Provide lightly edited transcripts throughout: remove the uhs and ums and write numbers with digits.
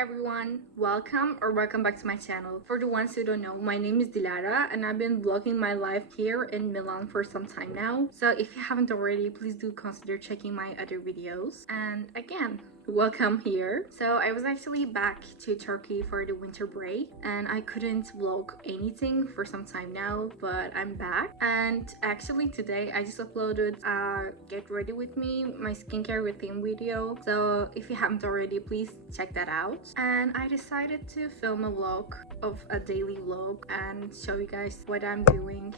Hi everyone, welcome back to my channel. For the ones who don't know, my name is Dilara and I've been vlogging my life here in Milan for some time now. So if you haven't already, please do consider checking my other videos. And again, welcome here. So I was actually back to Turkey for the winter break and I couldn't vlog anything for some time now, but I'm back. And actually today I just uploaded a get ready with me, my skincare routine video. So if you haven't already, please check that out. And I decided to film a vlog of a daily vlog and show you guys what I'm doing,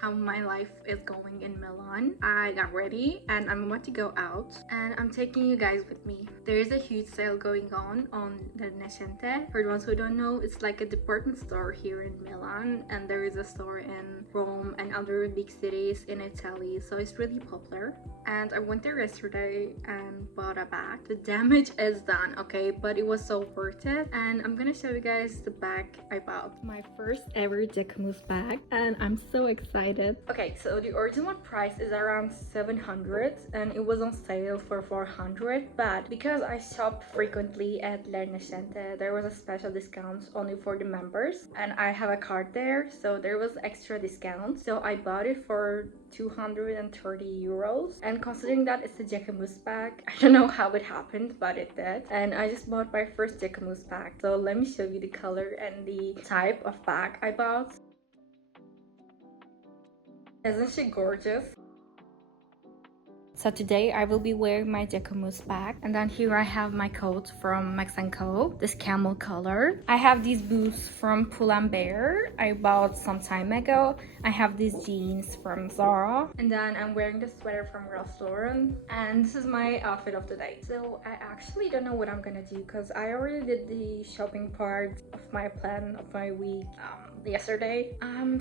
how my life is going in Milan. I got ready and I'm about to go out and I'm taking you guys with me. There is a huge sale going on the Nascente. For the ones who don't know, it's like a department store here in Milan, and there is a store in Rome and other big cities in Italy, so it's really popular. And I went there yesterday and bought a bag. The damage is done, okay, but it was so worth it. And I'm gonna show you guys the bag I bought. My first ever Jacquemus bag and I'm so excited. Okay, so the original price is around 700 and it was on sale for 400, but because I shop frequently at La Nascente, there was a special discount only for the members and I have a card there, so there was extra discount. So I bought it for 230 euros, and considering that it's a Jacquemus bag, I don't know how it happened, but it did. And I just bought my first Jacquemus bag, so let me show you the color and the type of bag I bought. Isn't she gorgeous? So today I will be wearing my Jacquemus bag, and then here I have my coat from Max & Co, this camel color. I have these boots from Pull&Bear I bought some time ago. I have these jeans from Zara, and then I'm wearing this sweater from Ralph Lauren, and this is my outfit of the day. So I actually don't know what I'm gonna do because I already did the shopping part of my plan of my week yesterday.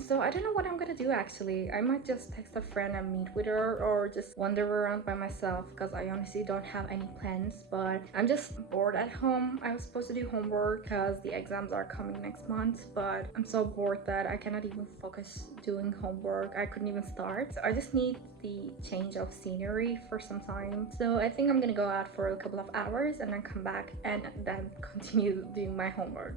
So I don't know what I'm gonna do actually. I might just text a friend and meet with her, or just wander around by myself because I honestly don't have any plans, but I'm just bored at home. I was supposed to do homework because the exams are coming next month, but I'm so bored that I cannot even focus doing homework. I couldn't even start. So I just need the change of scenery for some time. So I think I'm gonna go out for a couple of hours and then come back and then continue doing my homework.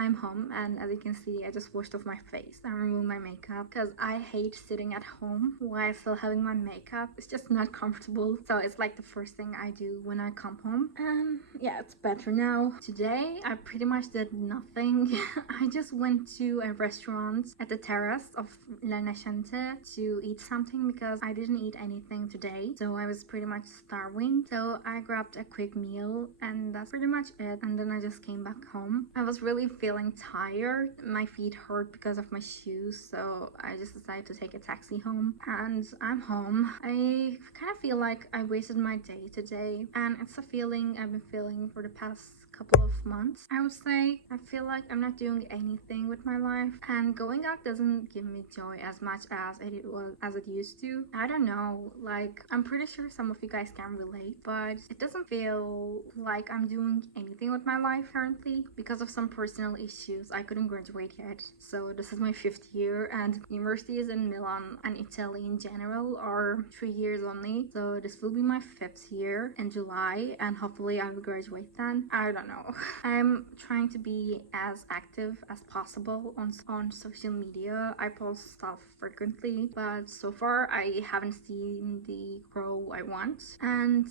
I'm home, and as you can see, I just washed off my face and removed my makeup because I hate sitting at home while still having my makeup. It's just not comfortable, so it's like the first thing I do when I come home. And yeah, it's better now. Today I pretty much did nothing. I just went to a restaurant at the terrace of La Nascente to eat something because I didn't eat anything today, so I was pretty much starving. So I grabbed a quick meal and that's pretty much it, and then I just came back home. I was really feeling tired. My feet hurt because of my shoes, so I just decided to take a taxi home, and I'm home. I kind of feel like I wasted my day today, and it's a feeling I've been feeling for the past couple of months. I would say I feel like I'm not doing anything with my life, and going out doesn't give me joy as much as it used to. I don't know, like I'm pretty sure some of you guys can relate, but it doesn't feel like I'm doing anything with my life currently because of some personal issues. I couldn't graduate yet, so this is my 5th year, and universities in Milan and Italy in general are 3 years only, so this will be my 5th year in July, and hopefully I will graduate then. I don't know. I'm trying to be as active as possible on social media. I post stuff frequently, but so far I haven't seen the growth I want. And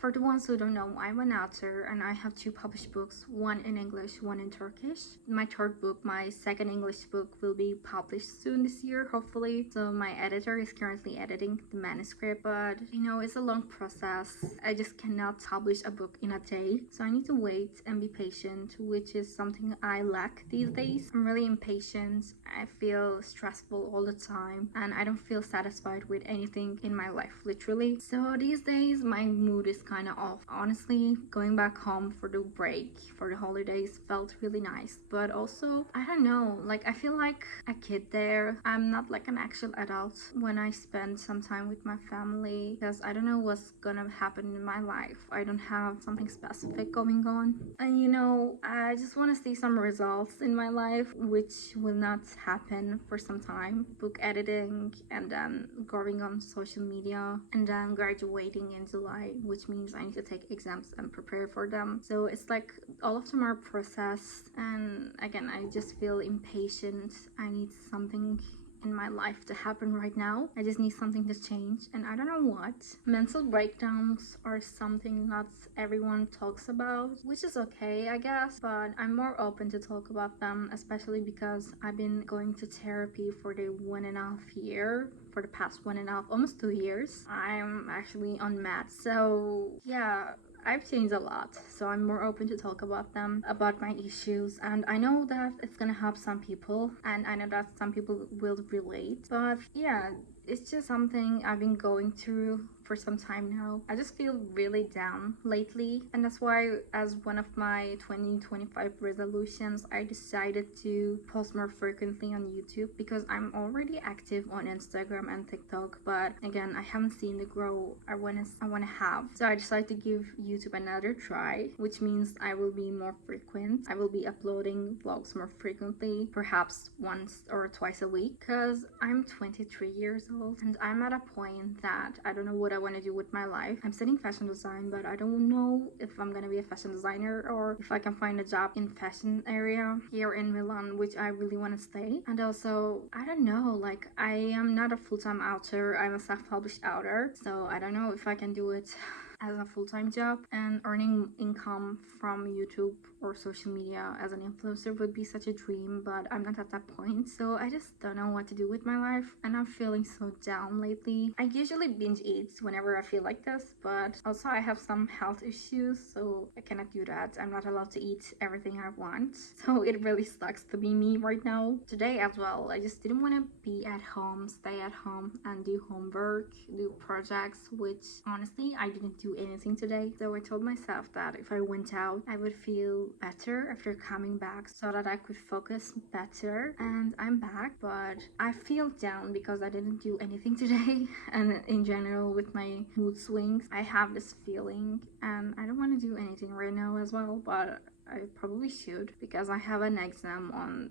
for the ones who don't know, I'm an author and I have 2 published books, one in English, one in Turkish. My 3rd book, my 2nd English book, will be published soon this year, hopefully. So my editor is currently editing the manuscript, but you know, it's a long process. I just cannot publish a book in a day, so I need to wait and be patient, which is something I lack these days. I'm really impatient. I feel stressful all the time and I don't feel satisfied with anything in my life, literally. So these days my mood is kind of off. Honestly, going back home for the break for the holidays felt really nice, but also I don't know, like I feel like a kid there. I'm not like an actual adult when I spend some time with my family because I don't know what's gonna happen in my life. I don't have something specific going on, and I just want to see some results in my life, which will not happen for some time. Book editing, and then going on social media, and then graduating in July, which means I need to take exams and prepare for them. So it's like all of them are processed, and again I just feel impatient. I need something in my life to happen right now. I just need something to change, and I don't know what. Mental breakdowns are something not everyone talks about, which is okay, I guess, but I'm more open to talk about them, especially because I've been going to therapy for the 1.5 year, for the past 1.5, almost 2 years. I'm actually on meds, so yeah, I've changed a lot, so I'm more open to talk about them, about my issues, and I know that it's gonna help some people, and I know that some people will relate, but yeah, it's just something I've been going through for some time now. I just feel really down lately, and that's why, as one of my 2025 resolutions, I decided to post more frequently on YouTube, because I'm already active on Instagram and TikTok, but again I haven't seen the growth I want to have. So I decided to give YouTube another try, which means I will be more frequent. I will be uploading vlogs more frequently, perhaps once or twice a week, because I'm 23 years old and I'm at a point that I don't know what I want to do with my life. I'm studying fashion design, but I don't know if I'm gonna be a fashion designer or if I can find a job in fashion area here in Milan, which I really want to stay. And also, I don't know, like I am not a full-time author, I'm a self-published author, so I don't know if I can do it as a full-time job, and earning income from YouTube or social media as an influencer would be such a dream, but I'm not at that point. So I just don't know what to do with my life, and I'm feeling so down lately. I usually binge eat whenever I feel like this, but also I have some health issues, so I cannot do that. I'm not allowed to eat everything I want, so it really sucks to be me right now. Today as well, I just didn't want to be at home, stay at home and do homework, do projects, which honestly I didn't do anything today. So I told myself that if I went out I would feel better after coming back, so that I could focus better, and I'm back, but I feel down because I didn't do anything today. And in general, with my mood swings, I have this feeling, and I don't want to do anything right now as well, but I probably should, because I have an exam on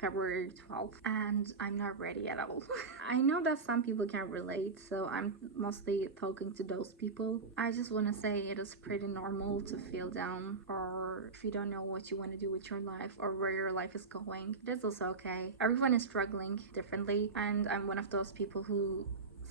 February 12th and I'm not ready at all. I know that some people can relate, so I'm mostly talking to those people. I just want to say it is pretty normal to feel down, or if you don't know what you want to do with your life or where your life is going, that's also okay. Everyone is struggling differently, and I'm one of those people who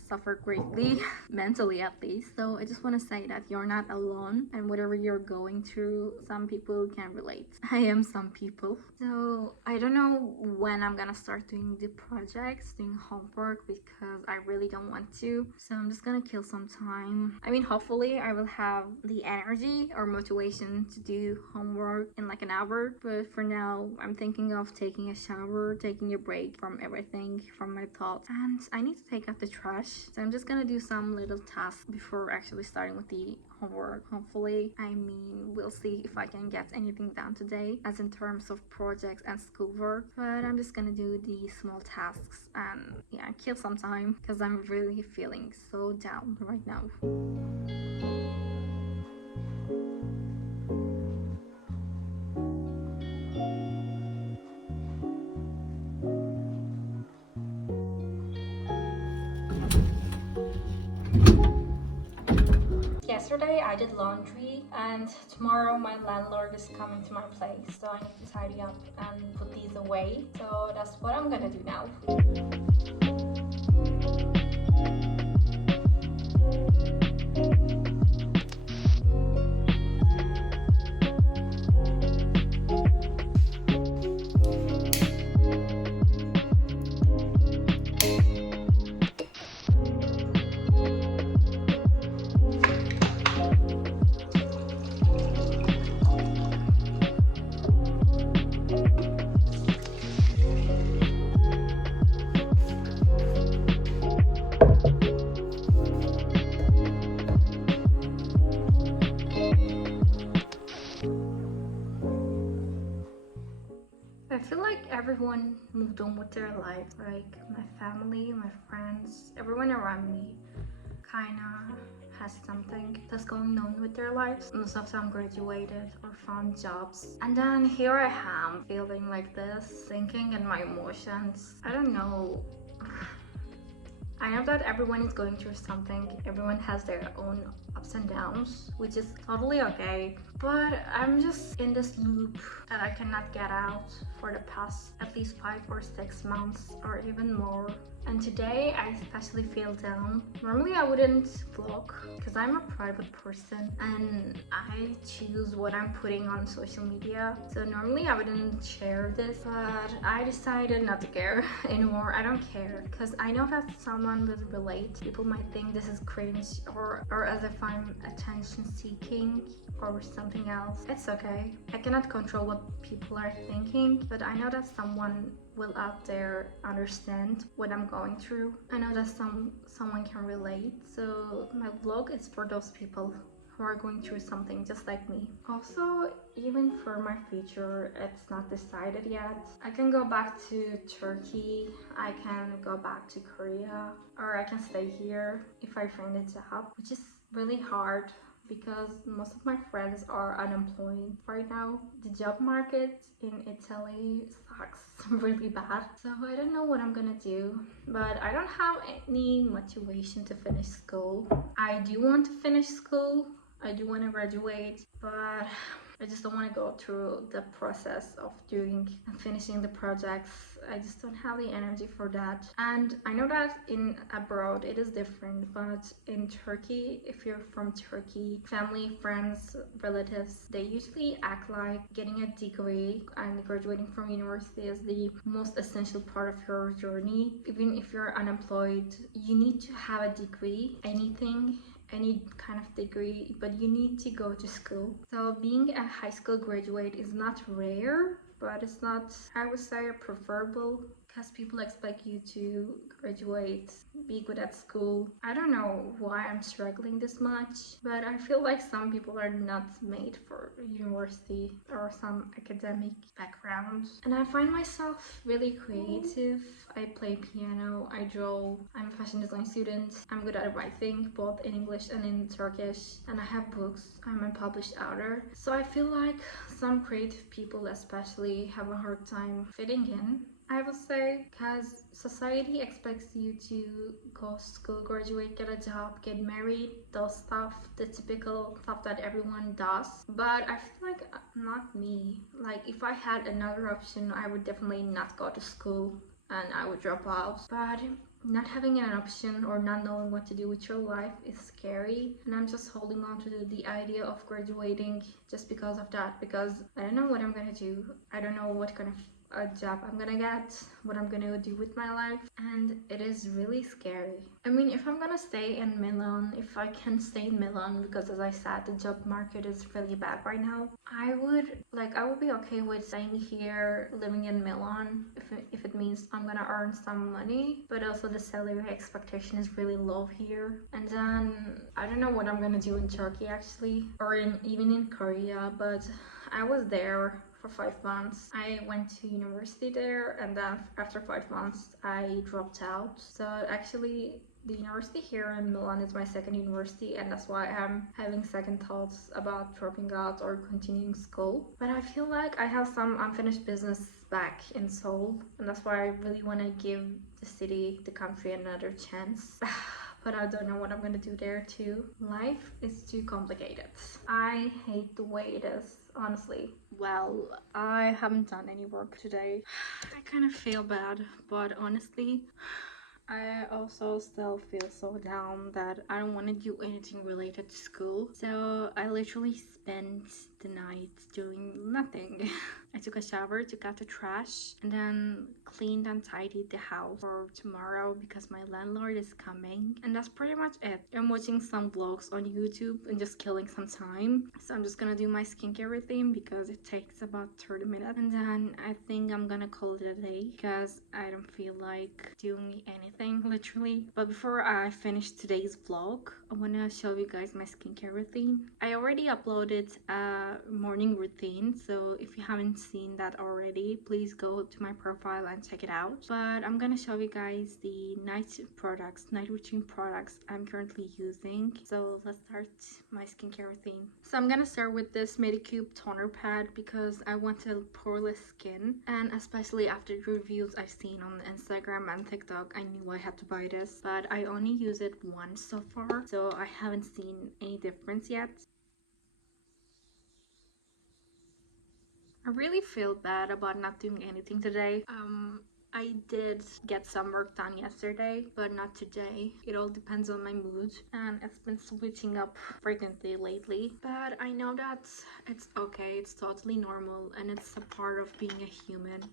suffer greatly, mentally at least. So I just want to say that you're not alone, and whatever you're going through, some people can relate. I am some people. So I don't know when I'm gonna start doing the projects, doing homework, because I really don't want to. So I'm just gonna kill some time. I mean, hopefully I will have the energy or motivation to do homework in like an hour, but for now I'm thinking of taking a shower, taking a break from everything, from my thoughts, and I need to take out the trash. So I'm just gonna do some little tasks before actually starting with the homework. Hopefully, I mean, we'll see if I can get anything done today as in terms of projects and schoolwork, but I'm just gonna do the small tasks and yeah, kill some time, because I'm really feeling so down right now. Yesterday I did laundry, and tomorrow my landlord is coming to my place, so I need to tidy up and put these away. So that's what I'm gonna do now. moved on with their life. Like my family, my friends, everyone around me kinda has something that's going on with their lives. Most of them graduated or found jobs. And then here I am feeling like this, thinking in my emotions. I don't know. I know that everyone is going through something. Everyone has their own ups and downs, which is totally okay. But I'm just in this loop that I cannot get out for the past at least 5 or 6 months or even more. And today I especially feel down. Normally I wouldn't vlog because I'm a private person and I choose what I'm putting on social media. So normally I wouldn't share this, but I decided not to care anymore. I don't care because I know that someone will relate. People might think this is cringe or as if I'm attention seeking or something else. It's okay. I cannot control what people are thinking, but I know that someone will out there understand what I'm going through. I know that someone can relate. So my vlog is for those people who are going through something just like me. Also, even for my future, it's not decided yet. I can go back to Turkey, I can go back to Korea, or I can stay here if I find a job, which is really hard because most of my friends are unemployed right now. The job market in Italy sucks really bad. So I don't know what I'm gonna do, but I don't have any motivation to finish school. I do want to finish school. I do want to graduate, but I just don't want to go through the process of doing and finishing the projects. I just don't have the energy for that. And I know that in abroad it is different, but in Turkey, if you're from Turkey, family, friends, relatives, they usually act like getting a degree and graduating from university is the most essential part of your journey. Even if you're unemployed, you need to have a degree, any kind of degree, but you need to go to school. So being a high school graduate is not rare, but it's not, I would say, preferable because people expect you to graduate, be good at school. I don't know why I'm struggling this much, but I feel like some people are not made for university or some academic background. And I find myself really creative. I play piano, I draw, I'm a fashion design student, I'm good at writing both in English and in Turkish, and I have books, I'm a published author. So I feel like some creative people especially have a hard time fitting in, I would say, because society expects you to go to school, graduate, get a job, get married, those stuff, the typical stuff that everyone does. But I feel like not me. Like if I had another option, I would definitely not go to school and I would drop out. But not having an option or not knowing what to do with your life is scary, and I'm just holding on to the idea of graduating just because of that, because I don't know what I'm gonna do. I don't know what kind of a job I'm gonna get, what I'm gonna do with my life, and it is really scary. I mean, if I'm gonna stay in Milan, if I can stay in Milan, because as I said, the job market is really bad right now, I would be okay with staying here, living in Milan, if it means I'm gonna earn some money, but also the salary expectation is really low here. And then I don't know what I'm gonna do in Turkey actually, or even in Korea, but I was there for 5 months. I went to university there, and then after 5 months I dropped out. So actually the university here in Milan is my second university, and that's why I'm having second thoughts about dropping out or continuing school. But I feel like I have some unfinished business back in Seoul, and that's why I really want to give the city, the country, another chance. But I don't know what I'm gonna do there too. Life is too complicated. I hate the way it is, honestly. Well, I haven't done any work today. I kind of feel bad, but honestly, I also still feel so down that I don't want to do anything related to school. So I literally spent the night doing nothing. I took a shower, took out the trash, and then cleaned and tidied the house for tomorrow because my landlord is coming. And that's pretty much it. I'm watching some vlogs on YouTube and just killing some time. So I'm just gonna do my skincare routine because it takes about 30 minutes. And then I think I'm gonna call it a day because I don't feel like doing anything literally. But before I finish today's vlog, I want to show you guys my skincare routine. I already uploaded a a morning routine, so if you haven't seen that already, please go to my profile and check it out. But I'm gonna show you guys the night routine products I'm currently using. So let's start my skincare routine. So I'm gonna start with this Medicube toner pad because I want a poreless skin, and especially after the reviews I've seen on Instagram and TikTok, I knew I had to buy this, but I only use it once so far, so I haven't seen any difference yet. I really feel bad about not doing anything today. I did get some work done yesterday, but not today. It all depends on my mood, and it's been switching up frequently lately. But I know that it's okay, it's totally normal, and it's a part of being a human.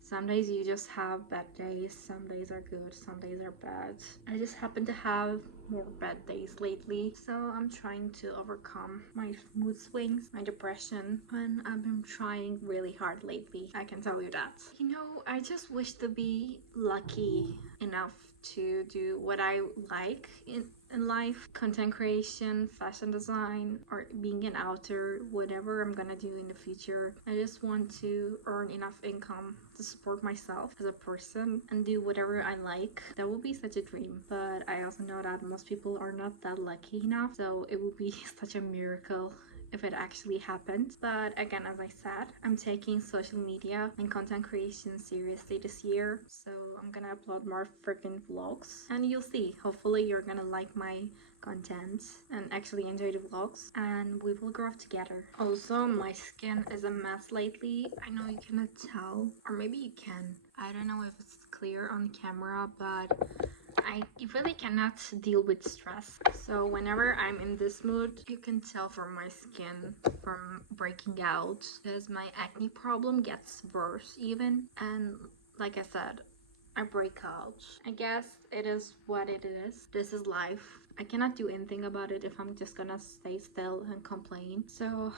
Some days you just have bad days, some days are good, some days are bad. I just happen to have more bad days lately, so I'm trying to overcome my mood swings, my depression, and I've been trying really hard lately, I can tell you that. You know, I just wish to be lucky enough to do what I like in life: content creation, fashion design, or being an author, whatever I'm gonna do in the future. I just want to earn enough income to support myself as a person and do whatever I like. That would be such a dream, but I also know that most people are not that lucky enough, so it would be such a miracle if it actually happens. But again, as I said, I'm taking social media and content creation seriously this year, so I'm gonna upload more freaking vlogs, and you'll see. Hopefully you're gonna like my content and actually enjoy the vlogs, and we will grow up together. Also, my skin is a mess lately. I know you cannot tell, or maybe you can. I don't know if it's clear on camera, but I really cannot deal with stress. So whenever I'm in this mood, you can tell from my skin from breaking out, because my acne problem gets worse even. And like I said, I break out. I guess it is what it is. This is life. I cannot do anything about it if I'm just gonna stay still and complain. So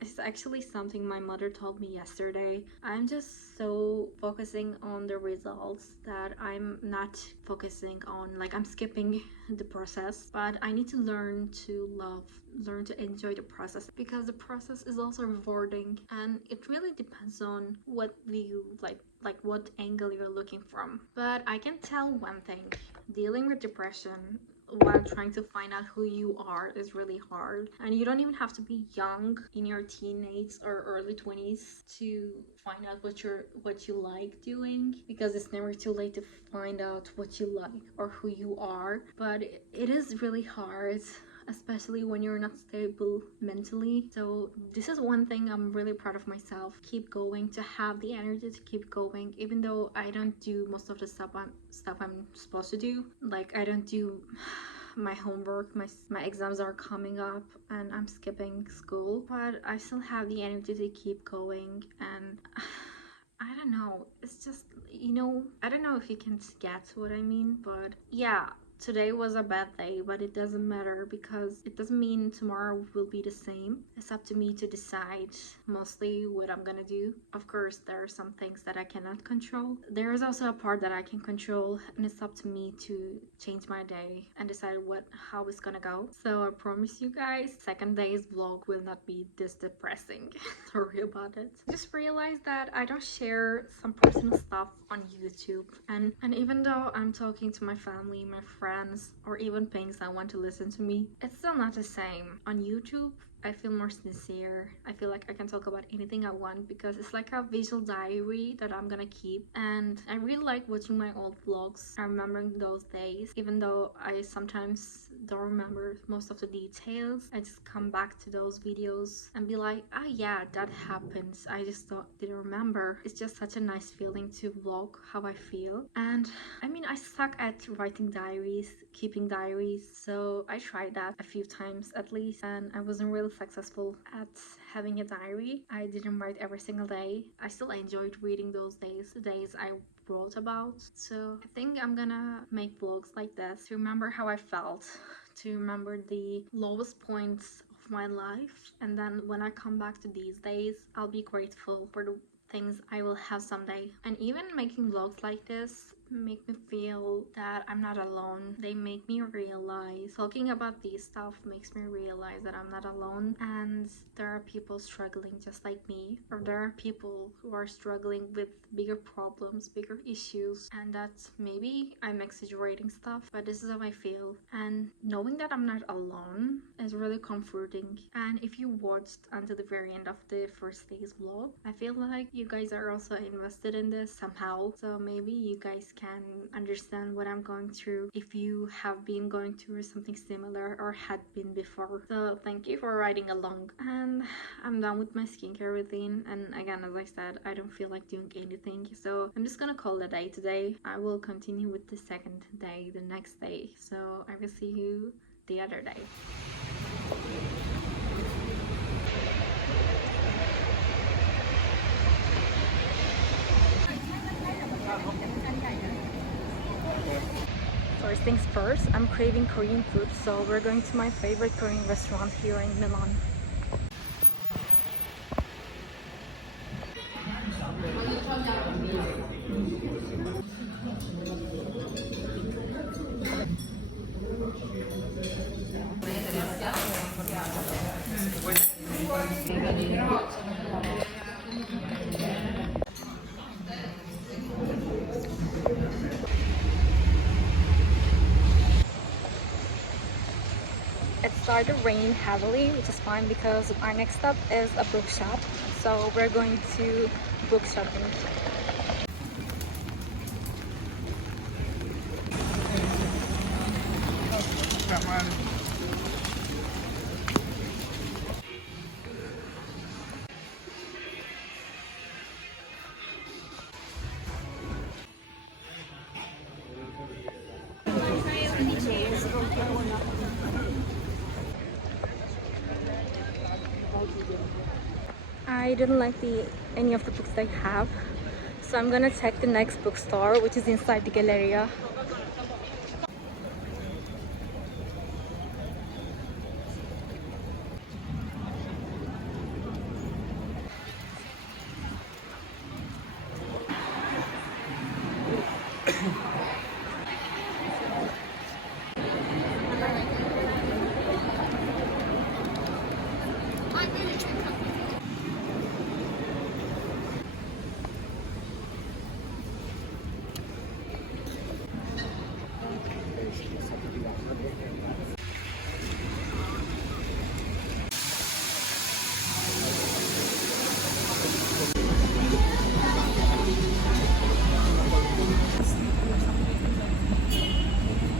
it's actually something my mother told me yesterday. I'm just so focusing on the results that I'm not focusing on, like, I'm skipping the process. But I need to learn to learn to enjoy the process, because the process is also rewarding, and it really depends on what view, like what angle you're looking from. But I can tell one thing: dealing with depression while trying to find out who you are is really hard, and you don't even have to be young in your teenage or early 20s to find out what you like doing, because it's never too late to find out what you like or who you are. But it is really hard, especially when you're not stable mentally. So this is one thing I'm really proud of myself: keep going, to have the energy to keep going, even though I don't do most of the stuff I'm supposed to do. Like, I don't do my homework, my exams are coming up, and I'm skipping school, but I still have the energy to keep going. And I don't know, it's just, I don't know if you can get what I mean, but yeah, today was a bad day, but it doesn't matter, because it doesn't mean tomorrow will be the same. It's up to me to decide mostly what I'm gonna do. Of course, there are some things that I cannot control. There is also a part that I can control, and it's up to me to change my day and decide how it's gonna go. So I promise you guys, second day's vlog will not be this depressing. Sorry about it. I just realized that I don't share some personal stuff on YouTube, and even though I'm talking to my family, my friends, or even things that want to listen to me, it's still not the same. On YouTube, I feel more sincere. I feel like I can talk about anything I want, because it's like a visual diary that I'm gonna keep. And I really like watching my old vlogs and remembering those days. Even though I sometimes don't remember most of the details, I just come back to those videos and be like, ah, yeah, that happened. I just didn't remember. It's just such a nice feeling to vlog how I feel. And I mean, I suck at writing diaries, keeping diaries, so I tried that a few times at least, and I wasn't really successful at having a diary. I didn't write every single day. I still enjoyed reading those days, the days I wrote about. So I think I'm gonna make vlogs like this to remember how I felt, to remember the lowest points of my life, and then when I come back to these days, I'll be grateful for the things I will have someday. And even making vlogs like this make me feel that I'm not alone. They make me realize, talking about these stuff makes me realize that I'm not alone, and there are people struggling just like me, or there are people who are struggling with bigger problems, bigger issues, and that maybe I'm exaggerating stuff, but this is how I feel. And knowing that I'm not alone is really comforting. And if you watched until the very end of the first day's vlog, I feel like you guys are also invested in this somehow, so maybe you guys can understand what I'm going through if you have been going through something similar or had been before. So thank you for riding along, and I'm done with my skincare routine. And again, as I said, I don't feel like doing anything, so I'm just gonna call it a day today. I will continue with the second day the next day, so I will see you the other day. First things first, I'm craving Korean food, so we're going to my favorite Korean restaurant here in Milan. It started raining heavily, which is fine because our next stop is a bookshop, so we're going to book shopping. I didn't like any of the books they have, so I'm gonna check the next bookstore, which is inside the Galleria.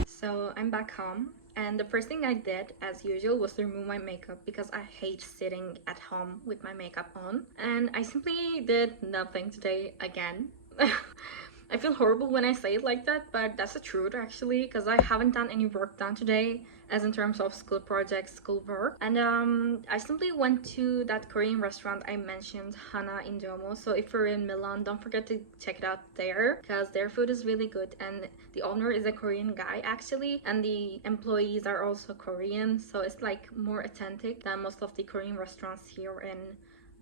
So I'm back home, and the first thing I did, as usual, was to remove my makeup because I hate sitting at home with my makeup on. And I simply did nothing today again. I feel horrible when I say it like that, but that's the truth actually, because I haven't done any work done today, as in terms of school projects, school work. And I simply went to that Korean restaurant I mentioned, Hana in Domo. So if you're in Milan, don't forget to check it out there, because their food is really good, and the owner is a Korean guy actually, and the employees are also Korean, so it's like more authentic than most of the Korean restaurants here in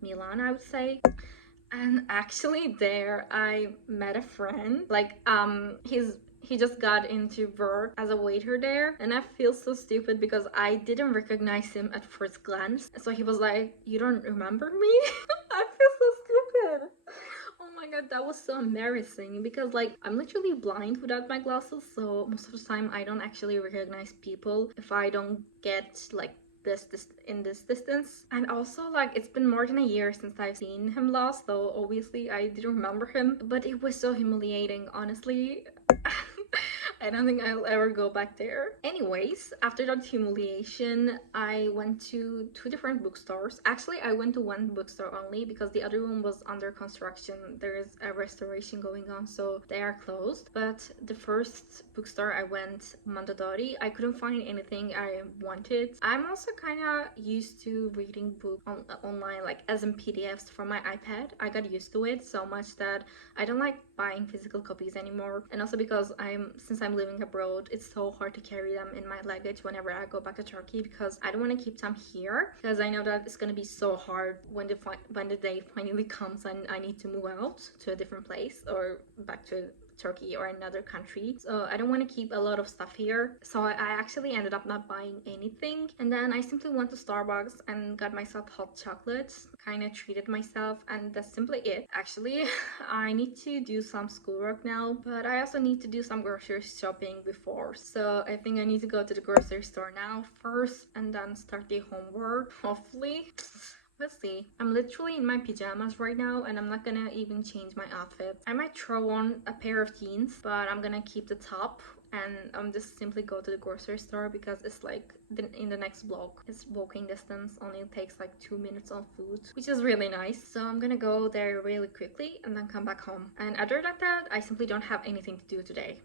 Milan, I would say. And actually there I met a friend, like he just got into work as a waiter there, and I feel so stupid because I didn't recognize him at first glance. So he was like, "You don't remember me?" I feel so stupid. Oh my god, that was so embarrassing because like I'm literally blind without my glasses, so most of the time I don't actually recognize people if I don't get like this in this distance. And also like it's been more than a year since I've seen him last, so obviously I didn't remember him, but it was so humiliating, honestly. I don't think I'll ever go back there. Anyways, after that humiliation, I went to two different bookstores. Actually, I went to one bookstore only because the other one was under construction. There is a restoration going on, so they are closed. But the first bookstore I went, Mondadori, I couldn't find anything I wanted. I'm also kind of used to reading books online, like as in PDFs from my iPad. I got used to it so much that I don't like buying physical copies anymore. And also because since I'm living abroad, it's so hard to carry them in my luggage whenever I go back to Turkey, because I don't want to keep them here, because I know that it's gonna be so hard when the day finally comes and I need to move out to a different place or back to Turkey or another country, so I don't want to keep a lot of stuff here. So I actually ended up not buying anything, and then I simply went to Starbucks and got myself hot chocolates, kind of treated myself, and that's simply it. Actually, I need to do some schoolwork now, but I also need to do some grocery shopping before, so I think I need to go to the grocery store now first and then start the homework, hopefully. Let's see. I'm literally in my pajamas right now and I'm not gonna even change my outfit. I might throw on a pair of jeans, but I'm gonna keep the top and just simply go to the grocery store because it's like in the next block. It's walking distance, only takes like 2 minutes on foot, which is really nice. So I'm gonna go there really quickly and then come back home. And other than that, I simply don't have anything to do today.